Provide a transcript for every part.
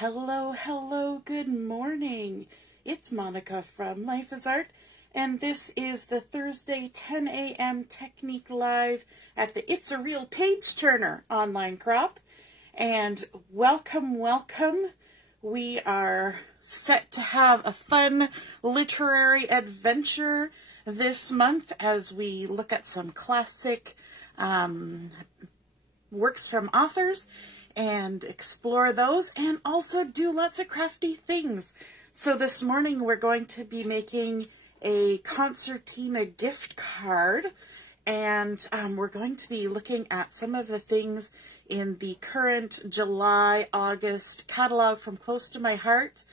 Hello, hello, good morning. It's Monica from Life is Art, and this is the Thursday 10 a.m. Technique Live at the It's a Real Page Turner online crop. And welcome, welcome. We are set to have a fun literary adventure this month as we look at some classic works from authors and explore those, and also do lots of crafty things. So this morning we're going to be making a Concertina gift card, and we're going to be looking at some of the things in the current July-August catalog from Close to My Heart,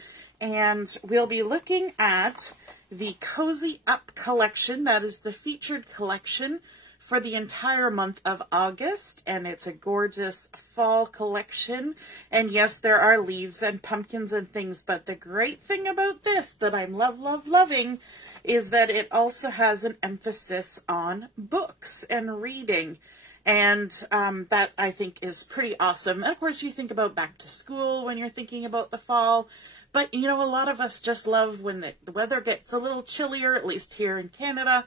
and we'll be looking at the Cozy Up collection. That is the featured collection for the entire month of August, and it's a gorgeous fall collection. And yes, there are leaves and pumpkins and things, but the great thing about this that I'm loving is that it also has an emphasis on books and reading, and that I think is pretty awesome. And of course you think about back to school when you're thinking about the fall, but you know, a lot of us just love when the weather gets a little chillier, at least here in Canada,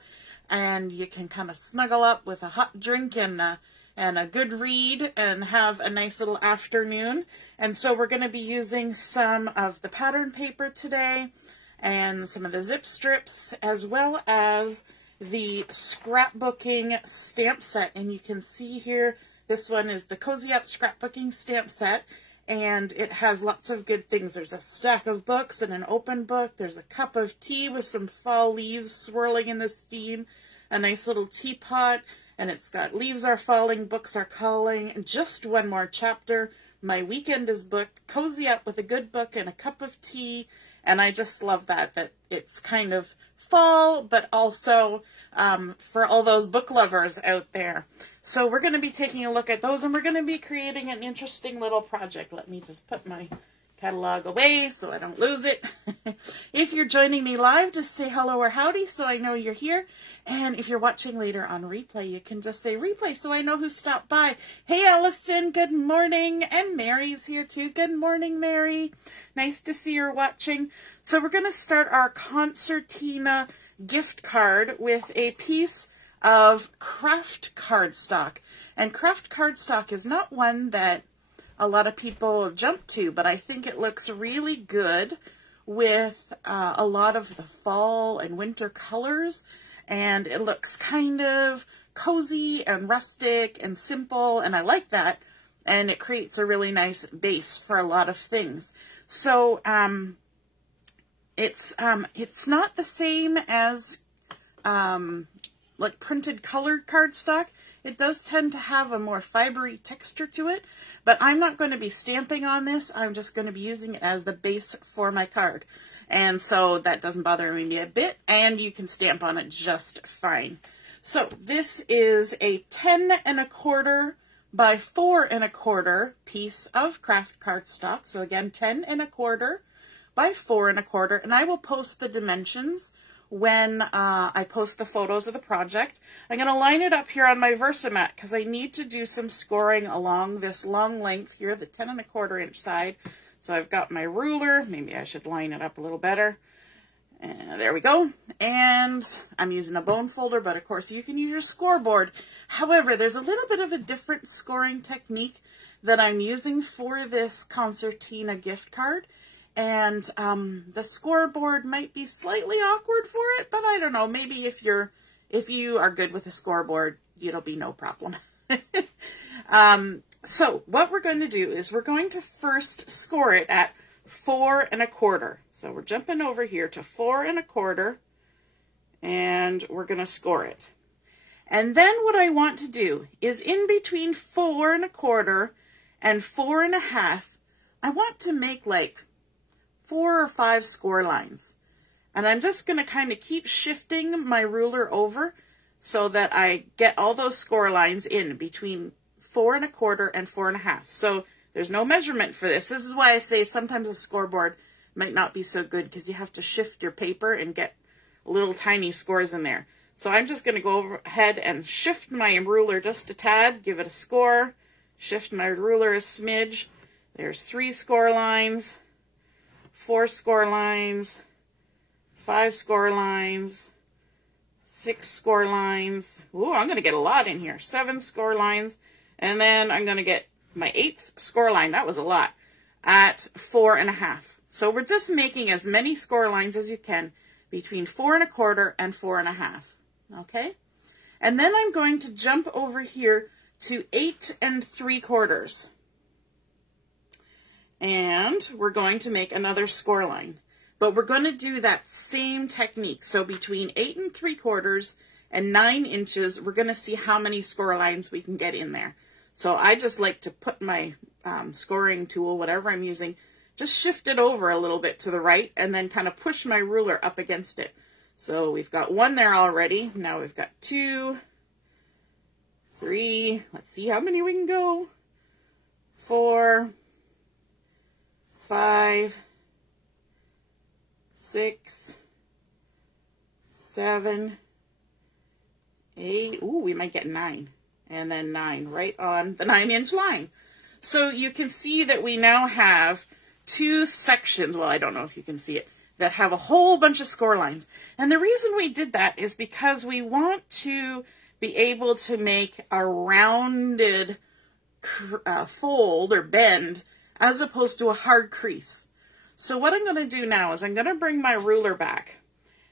and you can kind of snuggle up with a hot drink and a good read and have a nice little afternoon. And so we're going to be using some of the pattern paper today and some of the zip strips, as well as the scrapbooking stamp set. And you can see here, this one is the Cozy Up scrapbooking stamp set, and it has lots of good things. There's a stack of books and an open book. There's a cup of tea with some fall leaves swirling in the steam, a nice little teapot, and it's got Leaves Are Falling, Books Are Calling, just one more chapter. My weekend is booked. Cozy up with a good book and a cup of tea, and I just love that it's kind of fall, but also for all those book lovers out there. So we're going to be taking a look at those, and we're going to be creating an interesting little project. Let me just put my catalog away so I don't lose it. If you're joining me live, just say hello or howdy so I know you're here. And if you're watching later on replay, you can just say replay so I know who stopped by. Hey, Allison, good morning. And Mary's here too. Good morning, Mary. Nice to see you're watching. So we're going to start our Concertina gift card with a piece of Kraft Cardstock. And Kraft Cardstock is not one that a lot of people jump to, but I think it looks really good with a lot of the fall and winter colors, and it looks kind of cozy and rustic and simple, and I like that, and it creates a really nice base for a lot of things. So it's not the same as like printed colored cardstock. It does tend to have a more fibery texture to it, but I'm not going to be stamping on this. I'm just going to be using it as the base for my card. And so that doesn't bother me a bit, and you can stamp on it just fine. So this is a 10 1/4 by 4 1/4 piece of Kraft Cardstock. So again, 10 1/4 by 4 1/4, and I will post the dimensions when I post the photos of the project. I'm going to line it up here on my Versamat because I need to do some scoring along this long length here, the 10 1/4 inch side. So I've got my ruler. Maybe I should line it up a little better. There we go. And I'm using a bone folder, but of course you can use your scoreboard. However, there's a little bit of a different scoring technique that I'm using for this Concertina gift card. And the scoreboard might be slightly awkward for it, but I don't know. Maybe if you are good with a scoreboard, it'll be no problem. So what we're going to do is we're going to first score it at 4 1/4. So we're jumping over here to 4 1/4, and we're going to score it. And then what I want to do is in between 4 1/4 and 4 1/2, I want to make like 4 or 5 score lines. And I'm just going to kind of keep shifting my ruler over so that I get all those score lines in between 4 1/4 and 4 1/2. So there's no measurement for this. This is why I say sometimes a scoreboard might not be so good, because you have to shift your paper and get little tiny scores in there. So I'm just going to go ahead and shift my ruler just a tad, give it a score, shift my ruler a smidge, There's 3 score lines, 4 score lines, 5 score lines, 6 score lines. Ooh, I'm going to get a lot in here. 7 score lines. And then I'm going to get my 8th score line. That was a lot. At 4.5. So we're just making as many score lines as you can between 4 1/4 and 4.5. Okay? And then I'm going to jump over here to 8 3/4. And we're going to make another score line. But we're going to do that same technique. So between 8 3/4 and 9 inches, we're going to see how many score lines we can get in there. So I just like to put my scoring tool, whatever I'm using, just shift it over a little bit to the right and then kind of push my ruler up against it. So we've got 1 there already. Now we've got 2, 3, let's see how many we can go. 4, 5, 6, 7, 8. Ooh, we might get 9. And then 9 right on the 9-inch line. So you can see that we now have 2 sections, well, I don't know if you can see it, that have a whole bunch of score lines. And the reason we did that is because we want to be able to make a rounded fold or bend as opposed to a hard crease. So what I'm going to do now is I'm going to bring my ruler back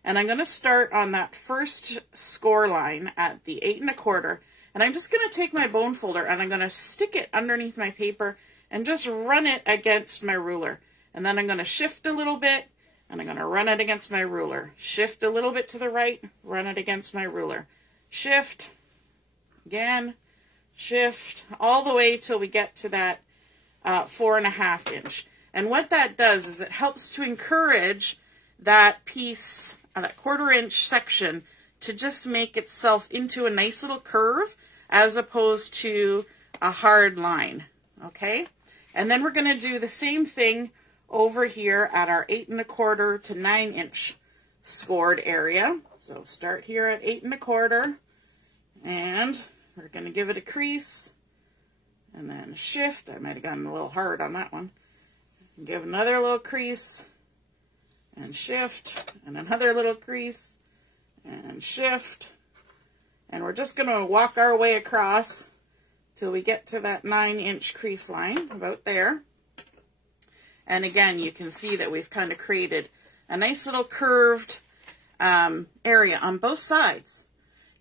and I'm going to start on that first score line at the 8 1/4, and I'm just going to take my bone folder and I'm going to stick it underneath my paper and just run it against my ruler. And then I'm going to shift a little bit and I'm going to run it against my ruler. Shift a little bit to the right, run it against my ruler. Shift, again, shift, all the way till we get to that 4.5 inch. And what that does is it helps to encourage that piece, that 1/4 inch section, to just make itself into a nice little curve as opposed to a hard line, okay? And then we're going to do the same thing over here at our 8 1/4 to 9 inch scored area. So start here at 8 1/4 and we're going to give it a crease and then shift. I might have gotten a little hard on that one. Give another little crease and shift and another little crease and shift. And we're just going to walk our way across till we get to that 9-inch crease line, about there. And again, you can see that we've kind of created a nice little curved area on both sides.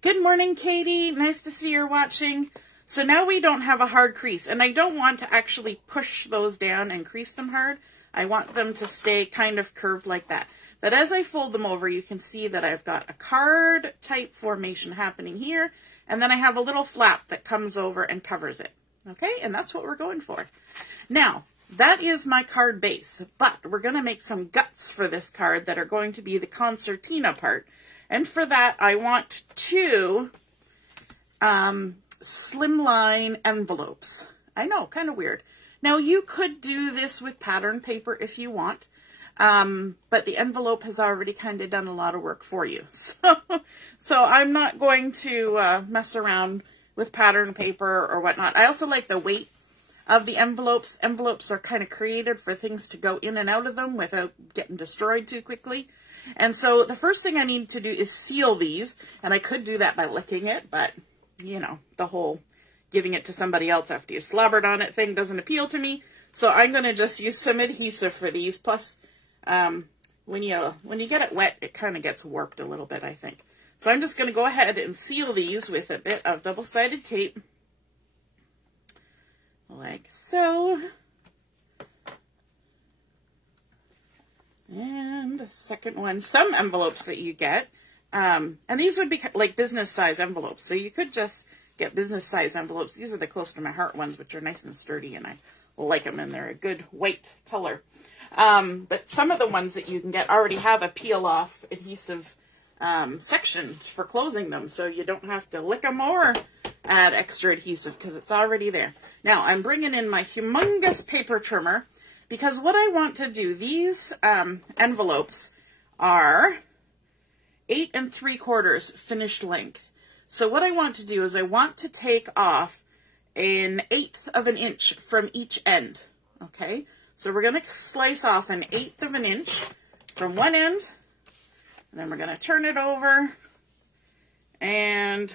Good morning, Katie. Nice to see you're watching. So now we don't have a hard crease, and I don't want to actually push those down and crease them hard. I want them to stay kind of curved like that. But as I fold them over, you can see that I've got a card type formation happening here, and then I have a little flap that comes over and covers it. Okay, and that's what we're going for. Now, that is my card base, but we're going to make some guts for this card that are going to be the concertina part. And for that, I want 2 Slimline envelopes. I know, kind of weird. Now, you could do this with pattern paper if you want, but the envelope has already kind of done a lot of work for you. So I'm not going to mess around with pattern paper or whatnot. I also like the weight of the envelopes. Envelopes are kind of created for things to go in and out of them without getting destroyed too quickly. And so the first thing I need to do is seal these, and I could do that by licking it, but you know, the whole giving it to somebody else after you slobbered on it thing doesn't appeal to me. So I'm going to just use some adhesive for these. Plus, when you get it wet, it kind of gets warped a little bit, I think. So I'm just going to go ahead and seal these with a bit of double-sided tape. Like so. And a second one. Some envelopes that you get, and these would be like business size envelopes. So you could just get business size envelopes. These are the close to my heart ones, which are nice and sturdy, and I like them, and they're a good white color. But some of the ones that you can get already have a peel off adhesive section for closing them, so you don't have to lick them or add extra adhesive because it's already there. Now I'm bringing in my humongous paper trimmer because what I want to do, these envelopes are 8 3/4 finished length. So what I want to do is I want to take off 1/8 of an inch from each end. Okay, so we're going to slice off 1/8 of an inch from one end, and then we're going to turn it over and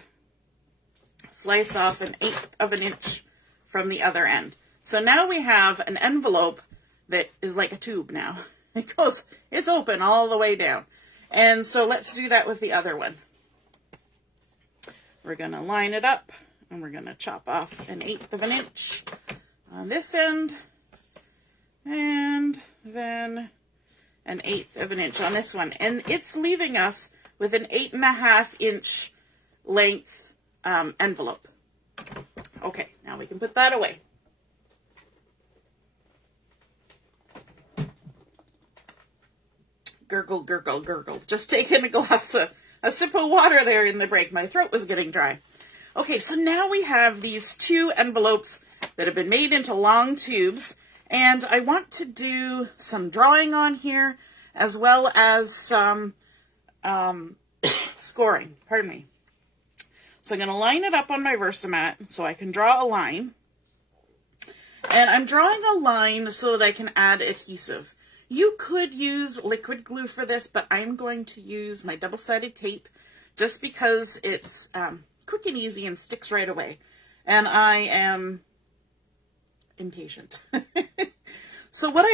slice off 1/8 of an inch from the other end. So now we have an envelope that is like a tube now. It's open all the way down. And so let's do that with the other one. We're going to line it up, and we're going to chop off 1/8 of an inch on this end, and then 1/8 of an inch on this one. And it's leaving us with an 8.5 inch length envelope. Okay, now we can put that away. Gurgle, gurgle, gurgle. Just taking a sip of water there in the break. My throat was getting dry. Okay, so now we have these two envelopes that have been made into long tubes, and I want to do some drawing on here as well as some scoring. Pardon me. So I'm going to line it up on my Versamat so I can draw a line. And I'm drawing a line so that I can add adhesive. You could use liquid glue for this, but I'm going to use my double-sided tape just because it's quick and easy and sticks right away. And I am impatient. So what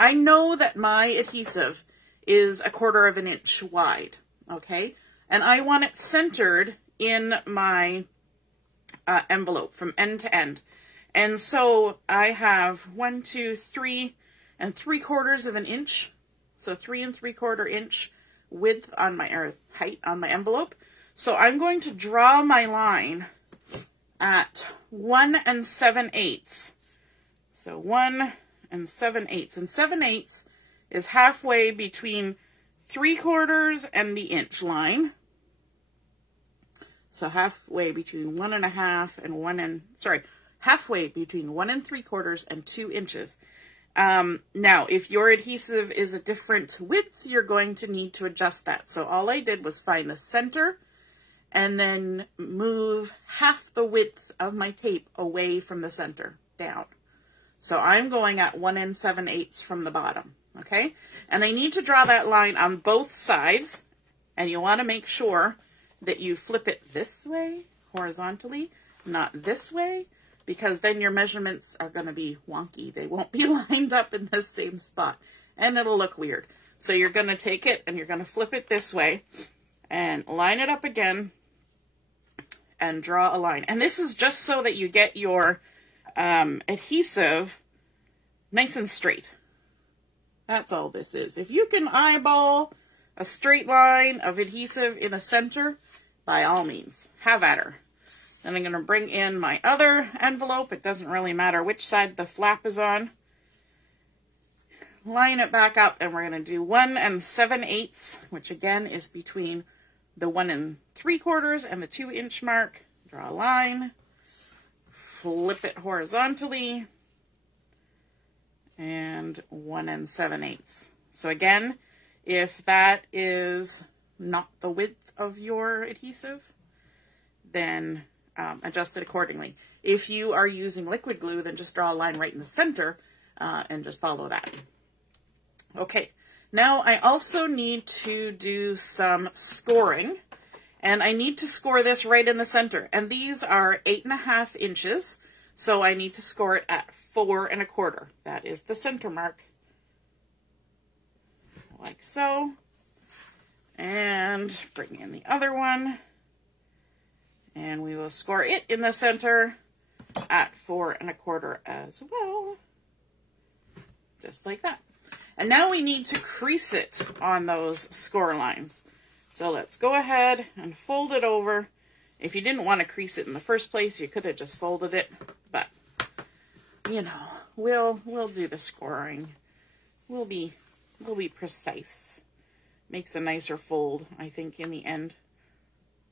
I know that my adhesive is 1/4 of an inch wide, okay? And I want it centered in my envelope from end to end. And so I have 1, 2, 3 3/4 of an inch. So 3 3/4 inch width on my, or height on my envelope. So I'm going to draw my line at 1 7/8. So 1 7/8. And 7/8 is halfway between 3/4 and the inch line. So halfway between 1 1/2 and halfway between 1 3/4 and 2 inches. Now, if your adhesive is a different width, you're going to need to adjust that. So all I did was find the center and then move half the width of my tape away from the center down. So I'm going at 1 7/8 from the bottom, okay? And I need to draw that line on both sides, and you want to make sure that you flip it this way horizontally, not this way, because then your measurements are going to be wonky. They won't be lined up in the same spot, and it'll look weird. So you're going to take it and you're going to flip it this way and line it up again and draw a line. And this is just so that you get your adhesive nice and straight. That's all this is. If you can eyeball a straight line of adhesive in the center, by all means, have at her. Then I'm going to bring in my other envelope. It doesn't really matter which side the flap is on. Line it back up, and we're going to do 1 7/8, which again is between the 1 3/4 and the 2 inch mark. Draw a line, flip it horizontally, and 1 7/8. So again, if that is not the width of your adhesive, then adjust it accordingly. If you are using liquid glue, then just draw a line right in the center and just follow that. Okay, now I also need to do some scoring, and I need to score this right in the center. And these are 8.5 inches, so I need to score it at 4 1/4. That is the center mark, like so. And bring in the other one, and we will score it in the center at 4 1/4 as well, just like that. And now we need to crease it on those score lines. So let's go ahead and fold it over. If you didn't want to crease it in the first place, you could have just folded it, but you know, we'll do the scoring. We'll be precise. Makes a nicer fold, I think, in the end.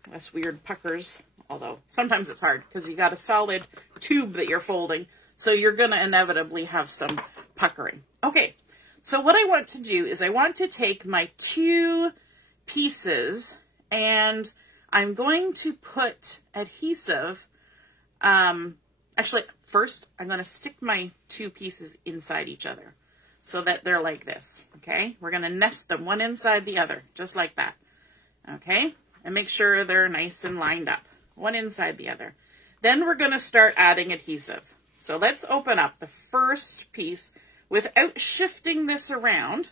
Less weird puckers, although sometimes it's hard because you got a solid tube that you're folding, so you're going to inevitably have some puckering. Okay, so what I want to do is I want to take my 2 pieces and I'm going to put adhesive actually, first I'm going to stick my two pieces inside each other so that they're like this, okay? We're going to nest them one inside the other, just like that, okay? And make sure they're nice and lined up, one inside the other. Then we're going to start adding adhesive. So let's open up the first piece without shifting this around,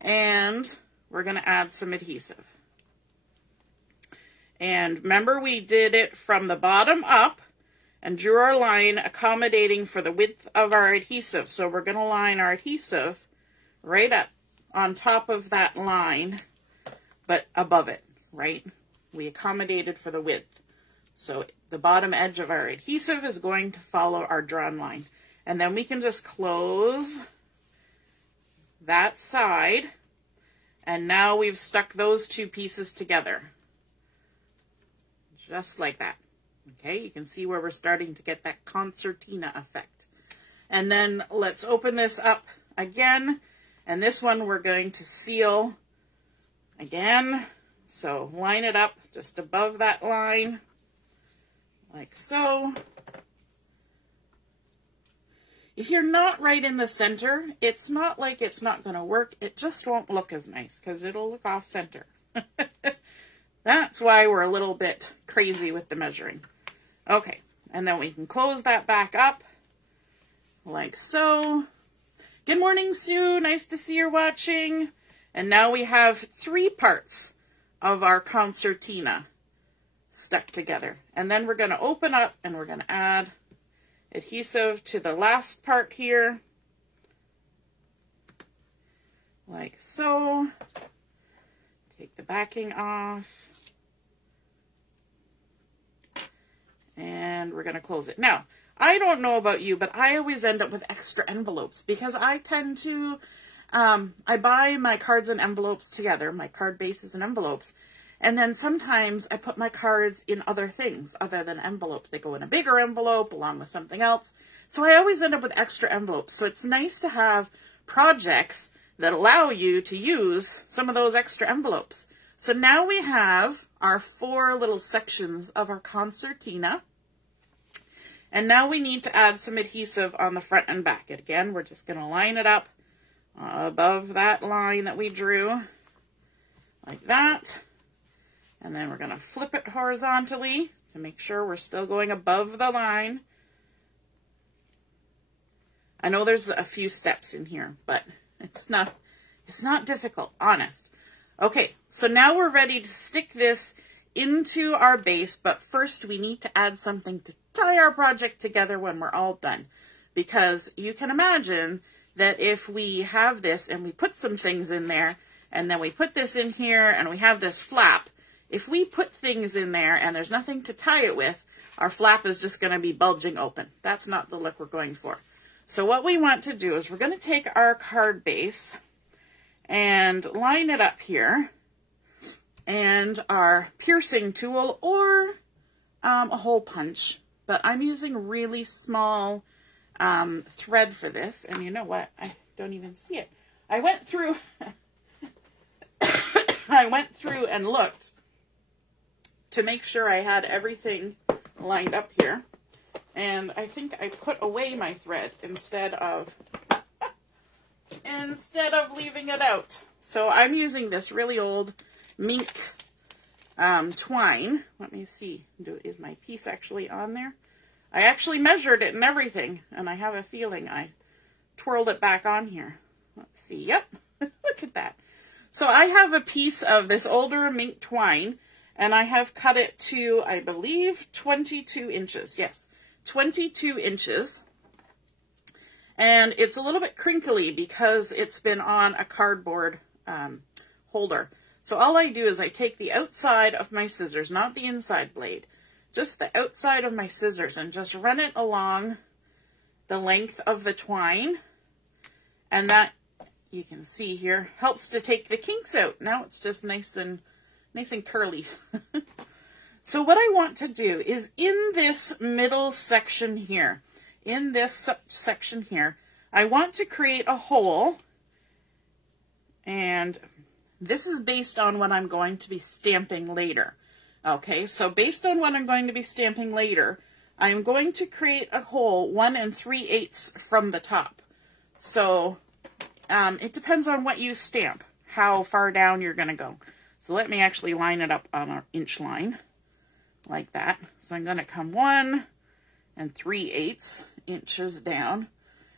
and we're going to add some adhesive. And remember, we did it from the bottom up and drew our line accommodating for the width of our adhesive. So we're going to line our adhesive right up on top of that line, but above it, right? We accommodated for the width. So the bottom edge of our adhesive is going to follow our drawn line. And then we can just close that side. And now we've stuck those two pieces together. Just like that. Okay, you can see where we're starting to get that concertina effect. And then let's open this up again. And this one we're going to seal again. So line it up just above that line, like so. If you're not right in the center, it's not like it's not going to work. It just won't look as nice because it'll look off center. That's why we're a little bit crazy with the measuring. Okay, and then we can close that back up like so. Good morning, Sue. Nice to see you're watching. And now we have 3 parts of our concertina stuck together. And then we're going to open up and we're going to add adhesive to the last part here, like so. Take the backing off. And we're going to close it. Now, I don't know about you, but I always end up with extra envelopes because I tend to, I buy my cards and envelopes together, my card bases and envelopes, and then sometimes I put my cards in other things other than envelopes. They go in a bigger envelope along with something else. So I always end up with extra envelopes. So it's nice to have projects that allow you to use some of those extra envelopes. So now we have our 4 little sections of our concertina. And now we need to add some adhesive on the front and back. Again, we're just going to line it up above that line that we drew, like that. And then we're going to flip it horizontally to make sure we're still going above the line. I know there's a few steps in here, but it's not difficult, honest. Okay, so now we're ready to stick this into our base, but first we need to add something to tie our project together when we're all done. Because you can imagine that if we have this and we put some things in there, and then we put this in here and we have this flap, if we put things in there and there's nothing to tie it with, our flap is just going to be bulging open. That's not the look we're going for. So what we want to do is we're going to take our card base and line it up here, and our piercing tool or a hole punch, but I'm using really small thread for this. And you know what? I don't even see it. I went through I went through and looked to make sure I had everything lined up here, and I think I put away my thread instead of leaving it out. So I'm using this really old mink twine. Let me see. Is my piece actually on there? I actually measured it and everything, and I have a feeling I twirled it back on here. Let's see. Yep. Look at that. So I have a piece of this older mink twine, and I have cut it to, I believe, 22 inches. Yes, 22 inches. And it's a little bit crinkly because it's been on a cardboard holder. So all I do is I take the outside of my scissors, not the inside blade, just the outside of my scissors, and just run it along the length of the twine. And that, you can see here, helps to take the kinks out. Now it's just nice and curly. So what I want to do is in this middle section here, I want to create a hole, and this is based on what I'm going to be stamping later. Okay, so based on what I'm going to be stamping later, I'm going to create a hole 1 3/8 from the top. So it depends on what you stamp, how far down you're going to go. So let me actually line it up on our inch line like that. So I'm going to come 1 3/8 inches down,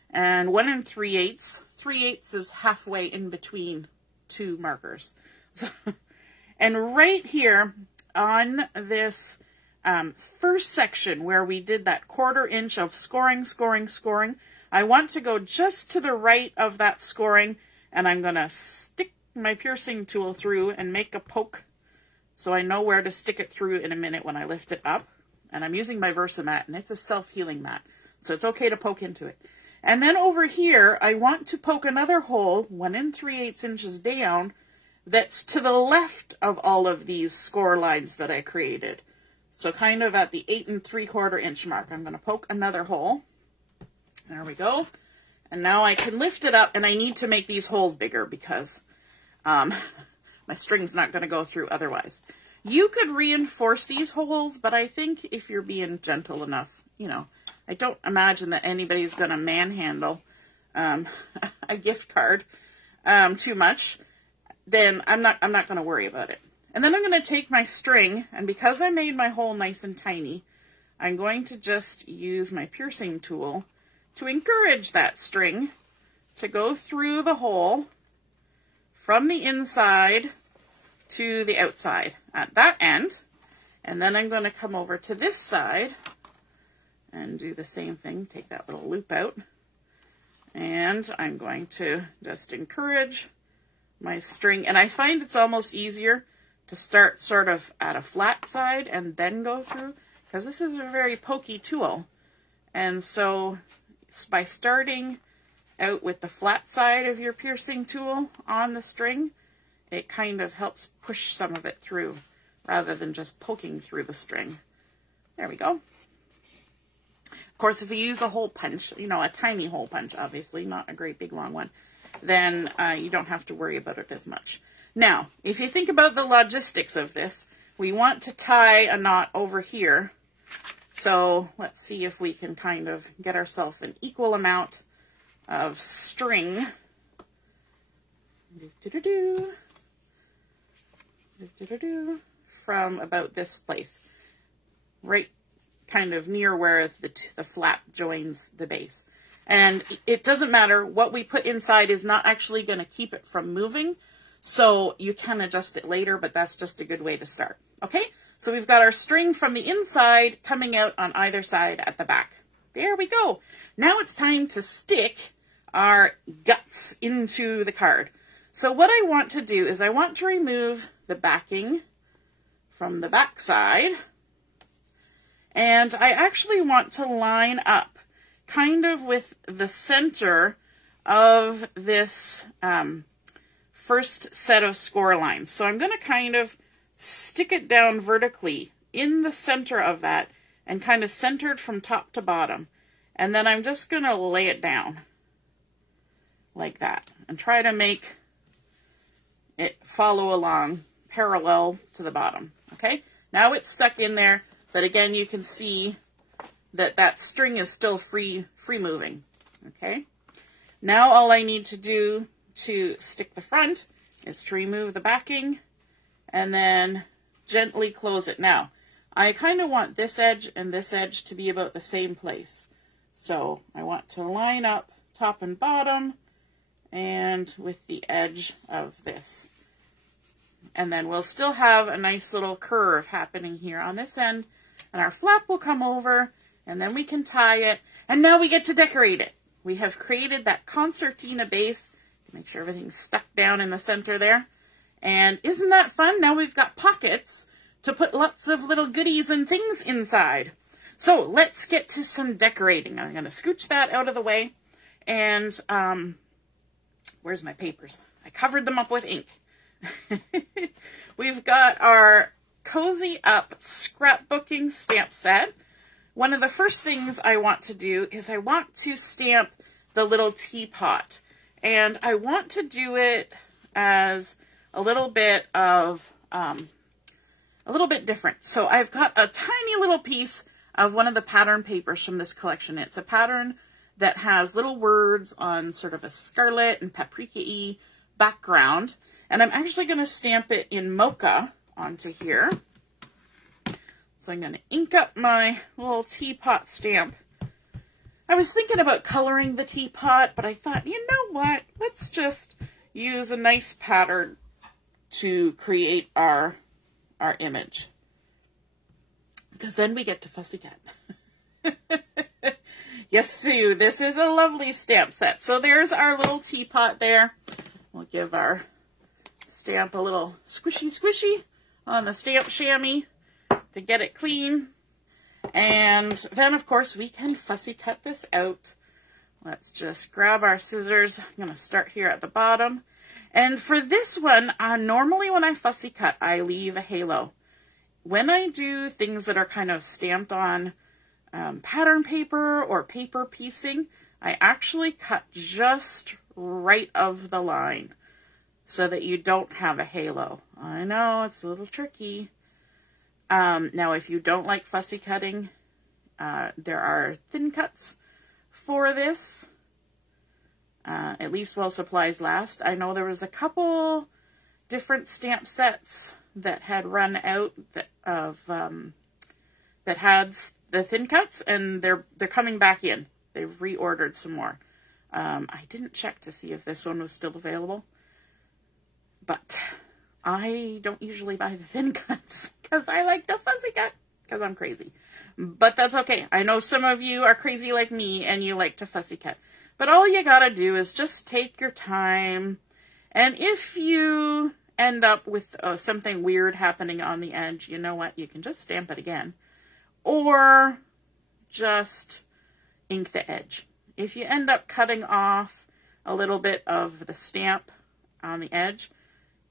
and 1 3/8. 3/8 is halfway in between two markers. So, and right here on this first section where we did that 1/4 inch of scoring, I want to go just to the right of that scoring, and I'm going to stick my piercing tool through and make a poke so I know where to stick it through in a minute when I lift it up. And I'm using my Versamat, and it's a self-healing mat, so it's okay to poke into it. And then over here, I want to poke another hole 1 3/8 inches down that's to the left of all of these score lines that I created. So kind of at the 8 3/4 inch mark, I'm going to poke another hole. There we go. And now I can lift it up, and I need to make these holes bigger because my string's not going to go through otherwise. You could reinforce these holes, but I think if you're being gentle enough, you know, I don't imagine that anybody's going to manhandle a gift card too much. Then I'm not going to worry about it. And then I'm going to take my string, and because I made my hole nice and tiny, I'm going to just use my piercing tool to encourage that string to go through the hole from the inside to the outside at that end. And then I'm going to come over to this side and do the same thing. Take that little loop out. And I'm going to just encourage my string. And I find it's almost easier to start sort of at a flat side and then go through, because this is a very pokey tool. And so by starting out with the flat side of your piercing tool on the string, it kind of helps push some of it through rather than just poking through the string. There we go. Of course, if you use a hole punch, you know, a tiny hole punch, obviously, not a great big long one, then you don't have to worry about it as much. Now, if you think about the logistics of this, we want to tie a knot over here. So let's see if we can kind of get ourselves an equal amount of string. From about this place, right kind of near where the flap joins the base. And it doesn't matter, what we put inside is not actually going to keep it from moving, so you can adjust it later, but that's just a good way to start. Okay, so we've got our string from the inside coming out on either side at the back. There we go. Now it's time to stick our guts into the card. So what I want to do is I want to remove the backing from the back side, and I actually want to line up kind of with the center of this first set of score lines. So I'm going to kind of stick it down vertically in the center of that and kind of centered from top to bottom. And then I'm just going to lay it down like that and try to make it follow along parallel to the bottom. Okay, now it's stuck in there, but again, you can see that that string is still free moving. Okay, now all I need to do to stick the front is to remove the backing and then gently close it. Now, I kind of want this edge and this edge to be about the same place. So I want to line up top and bottom and with the edge of this. And then we'll still have a nice little curve happening here on this end. And our flap will come over, and then we can tie it. And now we get to decorate it. We have created that concertina base. Make sure everything's stuck down in the center there. And isn't that fun? Now we've got pockets to put lots of little goodies and things inside. So let's get to some decorating. I'm going to scooch that out of the way. And where's my papers? I covered them up with ink. We've got our Cozy Up Scrapbooking Stamp Set. One of the first things I want to do is I want to stamp the little teapot. And I want to do it as a little bit of, a little bit different. So I've got a tiny little piece of one of the pattern papers from this collection. It's a pattern that has little words on sort of a scarlet and paprika-y background. And I'm actually going to stamp it in Mocha onto here. So I'm going to ink up my little teapot stamp. I was thinking about coloring the teapot, but I thought, you know what? Let's just use a nice pattern to create our image. Because then we get to fussy cut. Yes, Sue, this is a lovely stamp set. So there's our little teapot there. We'll give our stamp a little squishy squishy on the stamp chamois to get it clean. And then, of course, we can fussy cut this out. Let's just grab our scissors. I'm going to start here at the bottom. And for this one, normally when I fussy cut, I leave a halo. When I do things that are kind of stamped on pattern paper or paper piecing, I actually cut just right of the line so that you don't have a halo. I know, it's a little tricky. Now, if you don't like fussy cutting, there are thin cuts for this, at least while supplies last. I know there was a couple different stamp sets that had run out that had the thin cuts, and they're coming back in. They've reordered some more. I didn't check to see if this one was still available, but I don't usually buy the thin cuts because I like to fussy cut because I'm crazy. But that's okay. I know some of you are crazy like me and you like to fussy cut. But all you gotta do is just take your time. And if you end up with something weird happening on the edge, you know what? You can just stamp it again. Or just ink the edge. If you end up cutting off a little bit of the stamp on the edge,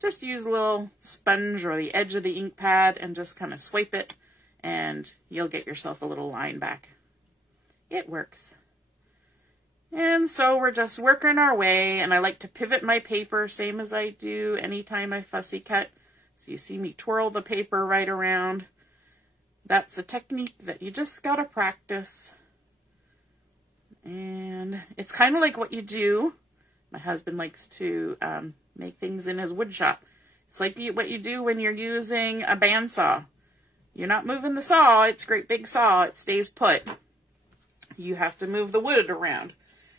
just use a little sponge or the edge of the ink pad and just kind of swipe it, and you'll get yourself a little line back. It works. And so we're just working our way, and I like to pivot my paper, same as I do anytime I fussy cut. So you see me twirl the paper right around. That's a technique that you just gotta practice. And it's kind of like what you do. My husband likes to make things in his wood shop. It's like what you do when you're using a bandsaw. You're not moving the saw. It's a great big saw. It stays put. You have to move the wood around.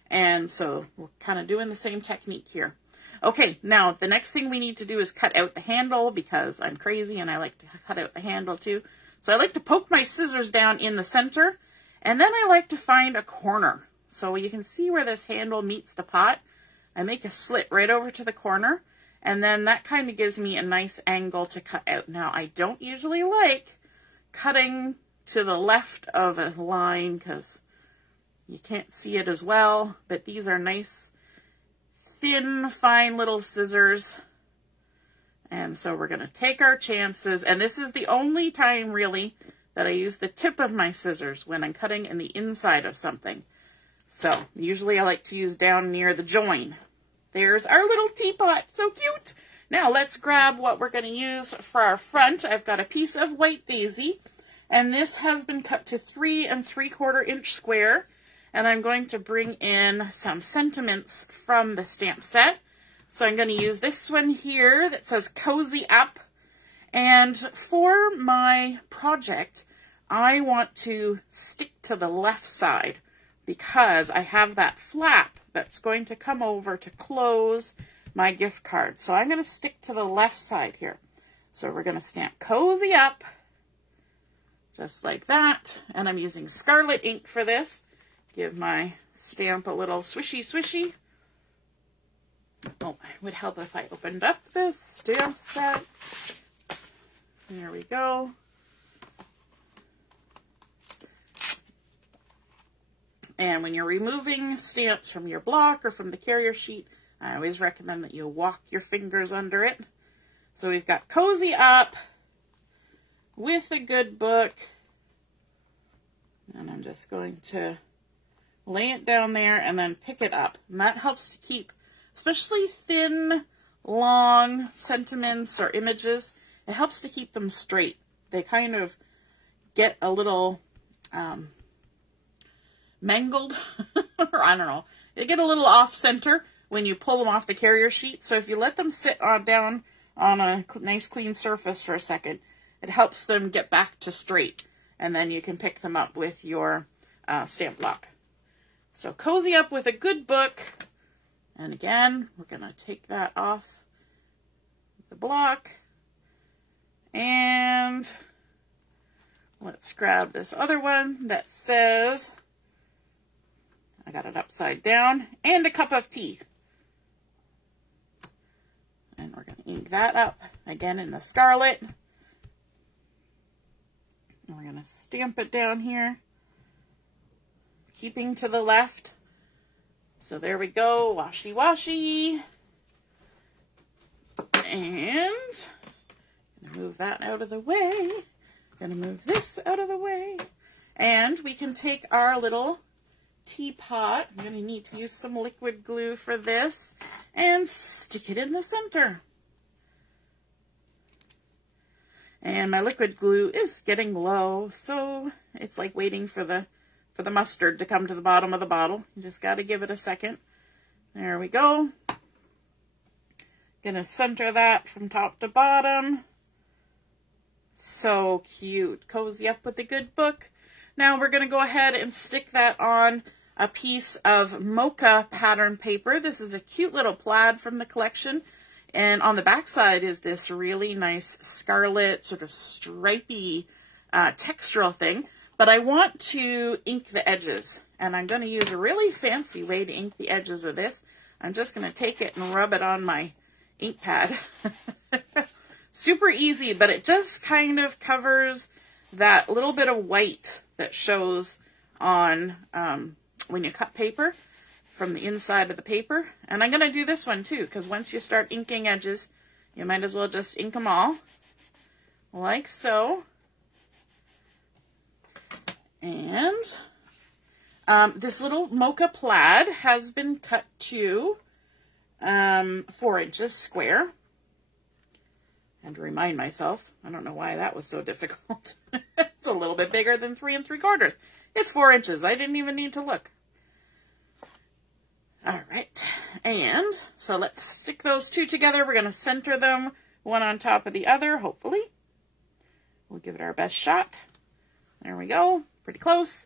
And so we're kind of doing the same technique here. Okay, now the next thing we need to do is cut out the handle, because I'm crazy and I like to cut out the handle too. So I like to poke my scissors down in the center, and then I like to find a corner. So you can see where this handle meets the pot. I make a slit right over to the corner, and then that kind of gives me a nice angle to cut out. Now, I don't usually like cutting to the left of a line because you can't see it as well, but these are nice, thin, fine little scissors. And so we're going to take our chances, and this is the only time really that I use the tip of my scissors when I'm cutting in the inside of something. So usually I like to use down near the join. There's our little teapot, so cute. Now let's grab what we're going to use for our front. I've got a piece of white daisy, and this has been cut to 3 3/4 inch square. And I'm going to bring in some sentiments from the stamp set. So I'm going to use this one here that says Cozy Up. And for my project, I want to stick to the left side because I have that flap that's going to come over to close my gift card. So I'm going to stick to the left side here. So we're going to stamp Cozy Up, just like that. And I'm using Scarlet ink for this. Give my stamp a little swishy swishy. Oh, it would help if I opened up this stamp set. There we go. And when you're removing stamps from your block or from the carrier sheet, I always recommend that you walk your fingers under it. So we've got Cozy Up with a good book. And I'm just going to lay it down there and then pick it up. And that helps to keep, especially thin, long sentiments or images, it helps to keep them straight. They kind of get a little mangled, or I don't know. They get a little off center when you pull them off the carrier sheet. So if you let them sit down on a nice clean surface for a second, it helps them get back to straight. And then you can pick them up with your stamp block. So cozy up with a good book. And again, we're going to take that off the block. And let's grab this other one that says, I got it upside down, and a cup of tea. And we're going to ink that up again in the Scarlet. And we're going to stamp it down here, keeping to the left. So there we go, washy washy. And I'm gonna move that out of the way. Gonna move this out of the way. And we can take our little teapot. I'm gonna need to use some liquid glue for this and stick it in the center. And my liquid glue is getting low, so it's like waiting for the mustard to come to the bottom of the bottle. You just got to give it a second. There we go. Gonna center that from top to bottom. So cute. Cozy up with a good book. Now we're gonna go ahead and stick that on a piece of Mocha pattern paper. This is a cute little plaid from the collection. And on the back side is this really nice scarlet, sort of stripy textural thing. But I want to ink the edges, and I'm going to use a really fancy way to ink the edges of this. I'm just going to take it and rub it on my ink pad. Super easy, but it just kind of covers that little bit of white that shows on when you cut paper from the inside of the paper. And I'm going to do this one too, because once you start inking edges, you might as well just ink them all, like so. And this little Mocha plaid has been cut to 4 inches square. And to remind myself, I don't know why that was so difficult. It's a little bit bigger than 3 3/4. It's 4 inches. I didn't even need to look. All right. And so let's stick those two together. We're going to center them one on top of the other, hopefully. We'll give it our best shot. There we go. Pretty close.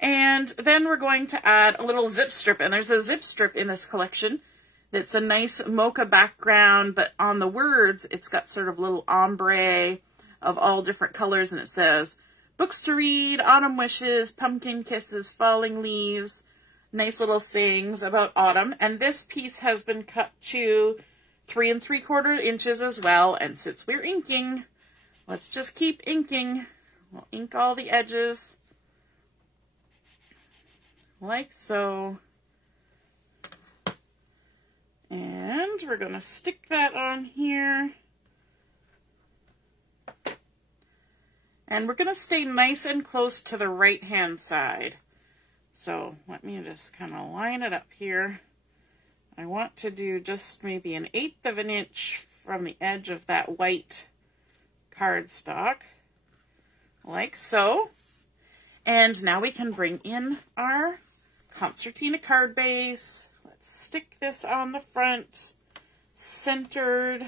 And then we're going to add a little zip strip. And there's a zip strip in this collection that's a nice Mocha background, but on the words, it's got sort of little ombre of all different colors. And it says, books to read, autumn wishes, pumpkin kisses, falling leaves, nice little sayings about autumn. And this piece has been cut to 3 3/4 inches as well. And since we're inking, let's just keep inking. We'll ink all the edges like so. And we're going to stick that on here. And we're going to stay nice and close to the right-hand side. So let me just kind of line it up here. I want to do just maybe 1/8 of an inch from the edge of that white cardstock, like so. And now we can bring in our Concertina card base. Let's stick this on the front, centered.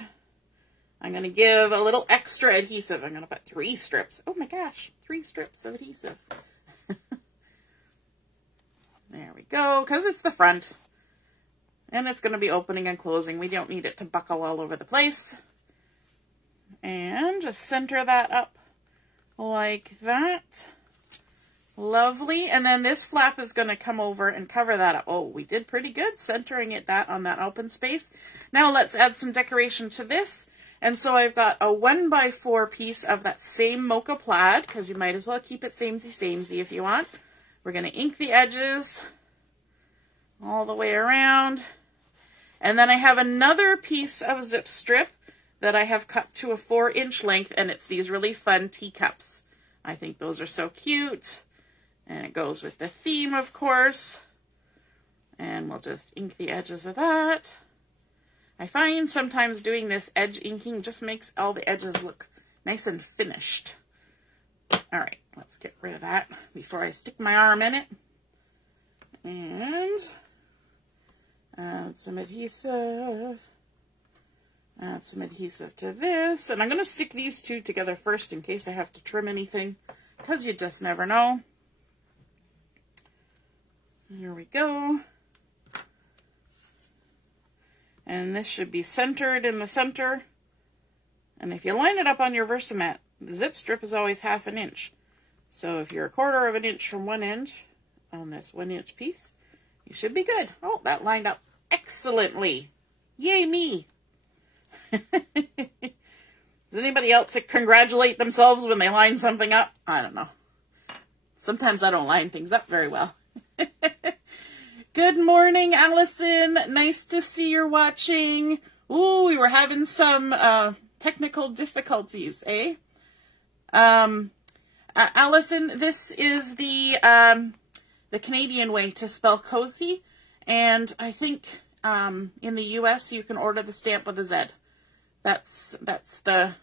I'm going to give a little extra adhesive. I'm going to put 3 strips. Oh my gosh, 3 strips of adhesive. There we go, because it's the front. And it's going to be opening and closing. We don't need it to buckle all over the place. And just center that up like that. Lovely. And then this flap is going to come over and cover that up. Oh, we did pretty good centering it on that open space. Now let's add some decoration to this. And so I've got a 1x4 piece of that same Mocha plaid, because you might as well keep it samey if you want. We're going to ink the edges all the way around. And then I have another piece of zip strip that I have cut to a 4-inch length, and it's these really fun teacups. I think those are so cute. And it goes with the theme, of course. And we'll just ink the edges of that. I find sometimes doing this edge inking just makes all the edges look nice and finished. All right, let's let's get rid of that before I stick my arm in it. And add some adhesive. Add some adhesive to this. And I'm going to stick these two together first in case I have to trim anything, because you just never know. Here we go. And this should be centered in the center. And if you line it up on your Versamat, the zip strip is always 1/2 inch. So if you're 1/4 of an inch from one end on this 1-inch piece, you should be good. Oh, that lined up excellently. Yay me. Does anybody else congratulate themselves when they line something up? I don't know. Sometimes I don't line things up very well. Good morning, Allison. Nice to see you're watching. Ooh, we were having some technical difficulties, eh? Allison, this is the Canadian way to spell cozy, and I think in the US you can order the stamp with a Z. That's the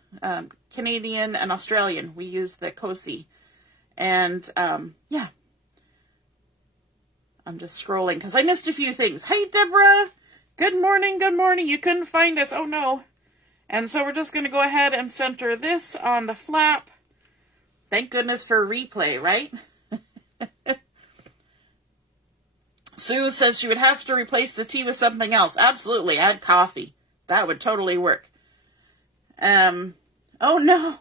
Canadian and Australian. We use the cozy, and yeah. I'm just scrolling because I missed a few things. Hey, Deborah. Good morning. Good morning. You couldn't find us. Oh, no. And so we're just going to go ahead and center this on the flap. Thank goodness for replay, right? Sue says she would have to replace the tea with something else. Absolutely. Add coffee. That would totally work. Oh, no.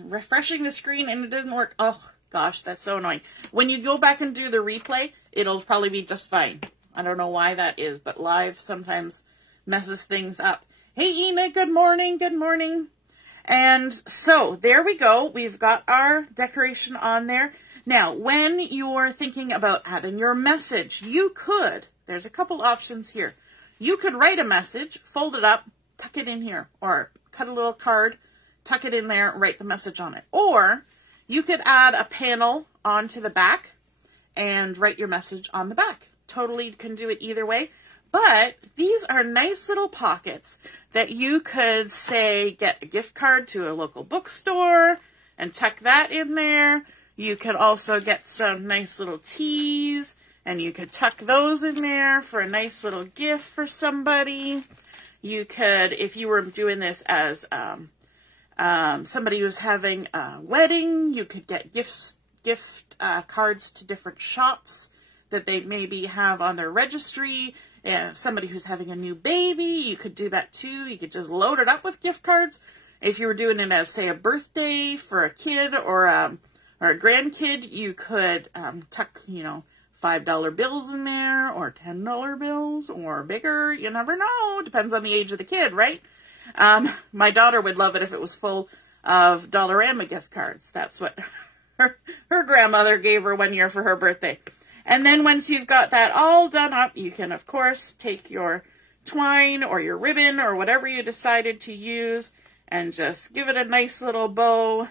Refreshing the screen and it doesn't work. Oh, gosh, that's so annoying. When you go back and do the replay, it'll probably be just fine. I don't know why that is, but live sometimes messes things up. Hey, Ina, good morning. Good morning. And so there we go. We've got our decoration on there. Now, when you're thinking about adding your message, you could, there's a couple options here. You could write a message, fold it up, tuck it in here, or cut a little card, tuck it in there, write the message on it. Or you could add a panel onto the back and write your message on the back. Totally can do it either way. But these are nice little pockets that you could, say, get a gift card to a local bookstore and tuck that in there. You could also get some nice little teas and you could tuck those in there for a nice little gift for somebody. You could, if you were doing this as somebody who's having a wedding, you could get gift cards to different shops that they maybe have on their registry. Somebody who's having a new baby, you could do that too. You could just load it up with gift cards. If you were doing it as, say, a birthday for a kid or a grandkid, you could tuck, you know, $5 bills in there or $10 bills or bigger. You never know. Depends on the age of the kid, right? My daughter would love it if it was full of Dollarama gift cards. That's what her grandmother gave her one year for her birthday. And then once you've got that all done up, you can, of course, take your twine or your ribbon or whatever you decided to use and just give it a nice little bow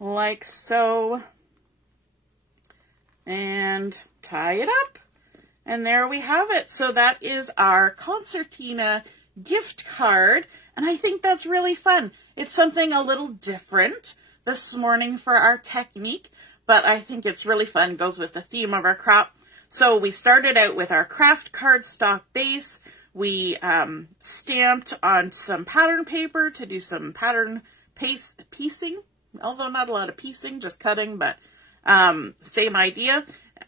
like so. And tie it up. And there we have it. So that is our Concertina gift card. And I think that's really fun. It's something a little different this morning for our technique, but I think it's really fun. It goes with the theme of our crop. So we started out with our Kraft Cardstock base. We stamped on some pattern paper to do some pattern piecing, although not a lot of piecing, just cutting, but same idea.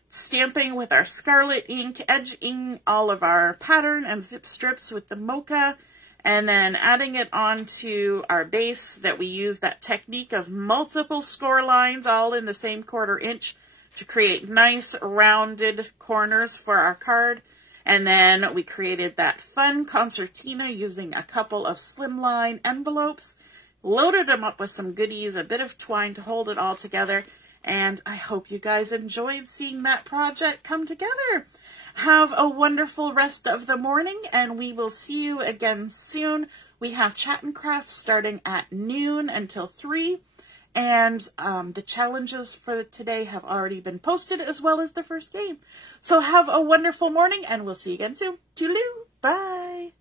Stamping with our Scarlet ink, edging all of our pattern and zip strips with the Mocha, and then adding it onto our base that we use that technique of multiple score lines all in the same 1/4 inch to create nice rounded corners for our card. And then we created that fun concertina using a couple of Slimline envelopes, loaded them up with some goodies, a bit of twine to hold it all together. And I hope you guys enjoyed seeing that project come together. Have a wonderful rest of the morning, and we will see you again soon. We have Chat and Craft starting at noon until 3, and the challenges for today have already been posted, as well as the first game. So have a wonderful morning, and we'll see you again soon. Toodaloo! Bye!